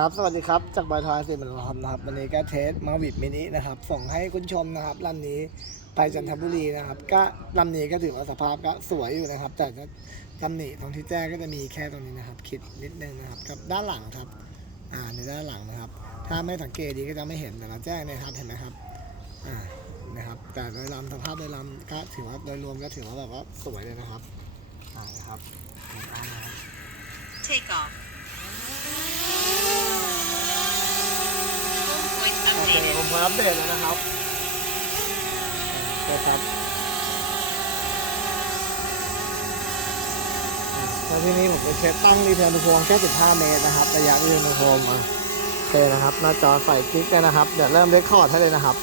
ครับ สวัสดีครับ จากบอยทอยสิบมันทำนะครับ วันนี้ก็เทสมาวิดมินินะครับ ส่งให้คุณชมนะครับลำนี้ไปจันทบุรีนะครับ ก็ลำนี้ก็ถือว่าสภาพก็สวยอยู่นะครับ แต่จะตำหนิตรงที่แจ้งก็จะมีแค่ตรงนี้นะครับ คิดนิดนึงนะครับ กับด้านหลังครับ อ่า ในด้านหลังนะครับ ถ้าไม่สังเกตดีก็จะไม่เห็น แต่เราแจ้งนะครับ เห็นไหมครับ อ่า นะครับ แต่โดยลำสภาพโดยลำก็ถือว่าโดยรวมก็ถือว่าแบบว่าสวยเลยนะครับ อ่านะครับอ่านะครับ Take off. Home point โอ เค updated. ผมอัปเดตแล้วนะครับโอเคครับแล้วที่นี้ผมจะเช็คตั้งรีเทิร์นโฟมแค่ 15 เมตรนะครับ ระยะรีเทิร์นโฟมอะโอเคนะครับ หน้าจอใส่กิ๊กเลยนะครับ เดี๋ยวเริ่มเรคคอร์ดให้เลยนะครับ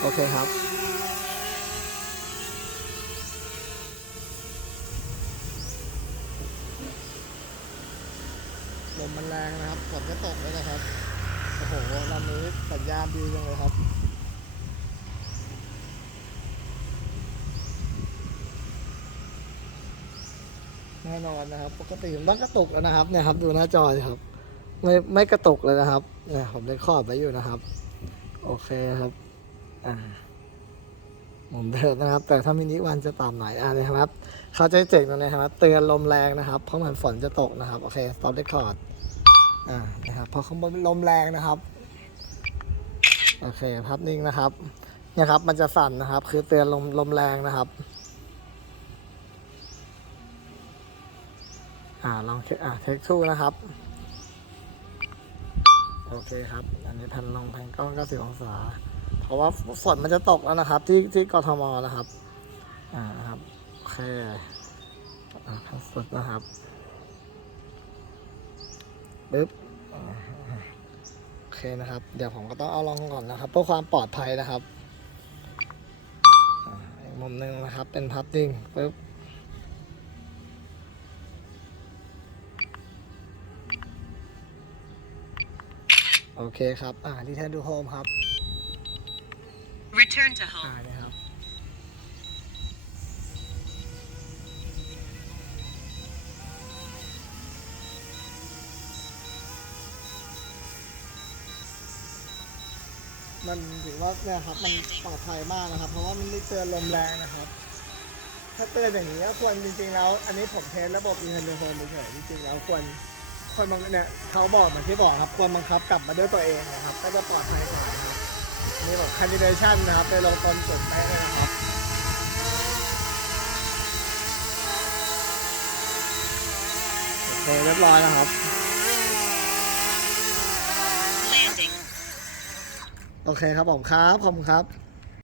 โอเคครับ ล มมันแรงนะครับฝนจะตกเลยนะครับโอ้โหลำนี้สัญญาณดีจังเลยครับแน่นอนนะครับ ปกติผมต้องกระตุกแล้วนะครับเนี่ยครับ ดูหน้าจอครับ ไม่ไม่กระตุกเลยนะครับเนี่ยผมได้ครอบไว้อยู่นะครับ โอเคครับอ่าผมเดินนะครับ แต่ถ้ามินิวันจะต่ำหน่อยอ่านี่ยครับ เขาจะเจ๋งตรงนี้ครับ เตือนลมแรงนะครับ เพราะเหมือนฝนจะตกนะครับ โอเค stop record อ่านะครับพอข้างบนลมแรงนะครับโอเคภาพนิ่งนะครับเนี่ยครับมันจะสั่นนะครับ คือเตือนลมลมแรงนะครับอ่าลองเทคอ่าเทคทูนะครับโอเคครับ อันนี้แผ่นลงแผ่นกล้อง90องศา เพราะว่าฝนมันจะตกแล้วนะครับ ที่ที่กทมนะครับอ่าครับโอเคอ่าแผ่นสุดนะครับ ปึ๊บอ่าโอเคนะครับ เดี๋ยวผมก็ต้องเอาลองก่อนนะครับ เพื่อความปลอดภัยนะครับอ่าอีกมุมหนึ่งนะครับ เป็นพับดิ้งปึ๊บโอเคครับ อ่าดีเทนดูโฮมครับ Return to อ่า home. เนี่ยครับ มันถือว่าเนี่ยครับมันปลอดภัยมากนะครับ เพราะว่ามันไม่เตือนลมแรงนะครับ ถ้าเตือนอย่างนี้ก็ควรจริงๆแล้ว อันนี้ผมเทสระบบอินเทอร์เน็ตโฮมเฉยจริงๆแล้วควรควรบังเนี่ยเขาบอกเหมือนที่บอกครับควรบังคับกลับมาด้วยตัวเองนะครับ ก็จะปลอดภัยกว่านะครับนี่บอกคันดิเดชันนะครับไปลงตอนสุดได้เลยนะครับโอเคเรียบร้อยแล้วครับ โอเคครับผมครับ ขอบคุณครับ